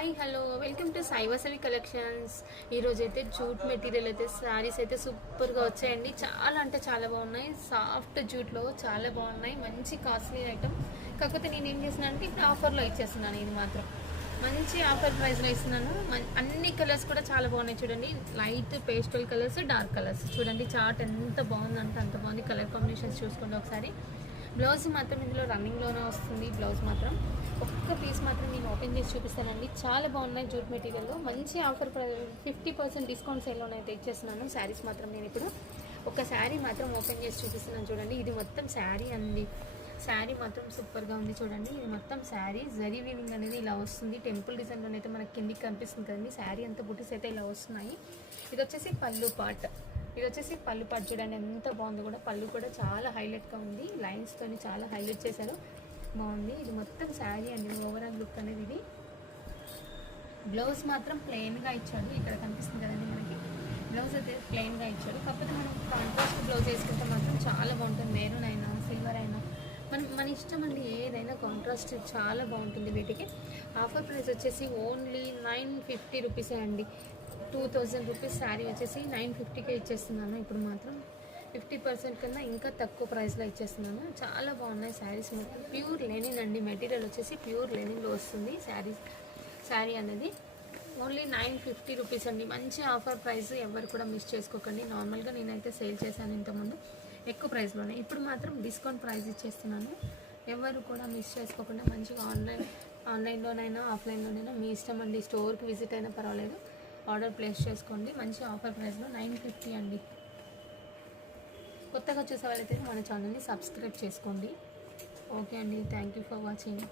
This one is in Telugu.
Hi hello welcome to Saivasavi collections. ఈరోజు అయితే జూట్ మెటీరియల్ అయితే శారీస్ అయితే సూపర్గా వచ్చాయండి. చాలా అంటే చాలా బాగున్నాయి. సాఫ్ట్ జూట్లో చాలా బాగున్నాయి. మంచి కాస్ట్లీ ఐటమ్. కాకపోతే నేను ఏం చేస్తున్నాను అంటే ఇప్పుడు ఆఫర్లో ఇచ్చేస్తున్నాను. ఇది మాత్రం మంచి ఆఫర్ ప్రైస్లో ఇస్తున్నాను. అన్ని కలర్స్ కూడా చాలా బాగున్నాయి. చూడండి, light pastel colours, dark colours. చూడండి చార్ట్ ఎంత బాగుందంటే అంత బాగుంది. కలర్ కాంబినేషన్స్ చూసుకోండి ఒకసారి. బ్లౌజ్ మాత్రం ఇందులో రన్నింగ్లోనే వస్తుంది. బ్లౌజ్ మాత్రం ఒక్క పీస్ మాత్రం నేను ఓపెన్ చేసి చూపిస్తానండి. చాలా బాగున్నాయి జూట్ మెటీరియల్లో. మంచి ఆఫర్ 50% డిస్కౌంట్ సేల్లోనే అయితే ఇచ్చేస్తున్నాను. శారీస్ మాత్రం నేను ఇప్పుడు ఒక శారీ మాత్రం ఓపెన్ చేసి చూపిస్తున్నాను. చూడండి, ఇది మొత్తం శారీ అండి. శారీ మాత్రం సూపర్గా ఉంది. చూడండి, ఇది మొత్తం శారీ జరీ వీవింగ్ అనేది ఇలా వస్తుంది. టెంపుల్ డిజైన్లోనే అయితే మనకి కిందికి కనిపిస్తుంది కదండి. శారీ అంతా బుటీస్ అయితే ఇలా వస్తున్నాయి. ఇది వచ్చేసి పళ్ళు పార్ట్. చూడండి ఎంత బాగుందో కూడా. పళ్ళు కూడా చాలా హైలైట్గా ఉంది. లైన్స్తోని చాలా హైలైట్ చేశారు. బాగుంది. ఇది మొత్తం శారీ అండి. ఓవరాల్ లుక్ అనేది ఇది. బ్లౌజ్ మాత్రం ప్లెయిన్గా ఇచ్చాడు. ఇక్కడ కనిపిస్తుంది కదండి మనకి. బ్లౌజ్ అయితే ప్లెయిన్గా ఇచ్చాడు. కాకపోతే మనం కాంట్రాస్ట్ బ్లౌజ్ వేసుకుంటే మాత్రం చాలా బాగుంటుంది. మెరూన్ అయినా సిల్వర్ అయినా మన ఇష్టం అండి. ఏదైనా కాంట్రాస్ట్ చాలా బాగుంటుంది వీటికి. ఆఫర్ ప్రైస్ వచ్చేసి ఓన్లీ 950 రూపీసే అండి. 2000 రూపీస్ శారీ వచ్చేసి 950కే ఇచ్చేస్తున్నాను. ఇప్పుడు మాత్రం 50% కన్నా ఇంకా తక్కువ ప్రైస్లో ఇచ్చేస్తున్నాను. చాలా బాగున్నాయి శారీస్. మొత్తం ప్యూర్ లెనిన్ అండి. మెటీరియల్ వచ్చేసి ప్యూర్ లెనిన్లో వస్తుంది శారీ అనేది. ఓన్లీ 950 రూపీస్ అండి. మంచి ఆఫర్ ప్రైస్. ఎవరు కూడా మిస్ చేసుకోకండి. నార్మల్గా నేనైతే సేల్ చేశాను ఇంతకుముందు ఎక్కువ ప్రైస్లోనే. ఇప్పుడు మాత్రం డిస్కౌంట్ ప్రైస్ ఇచ్చేస్తున్నాను. ఎవరు కూడా మిస్ చేసుకోకుండా మంచిగా ఆన్లైన్లోనైనా ఆఫ్లైన్లోనైనా మీ ఇష్టం అండి. స్టోర్కి విజిట్ అయినా పర్వాలేదు, ఆర్డర్ ప్లేస్ చేసుకోండి. మంచి ఆఫర్ ప్రైస్లో 950 అండి. కొత్తగా చూసే వాళ్ళైతే మన ఛానల్ని సబ్స్క్రైబ్ చేసుకోండి. ఓకే అండి, థ్యాంక్ యూ ఫర్ వాచింగ్.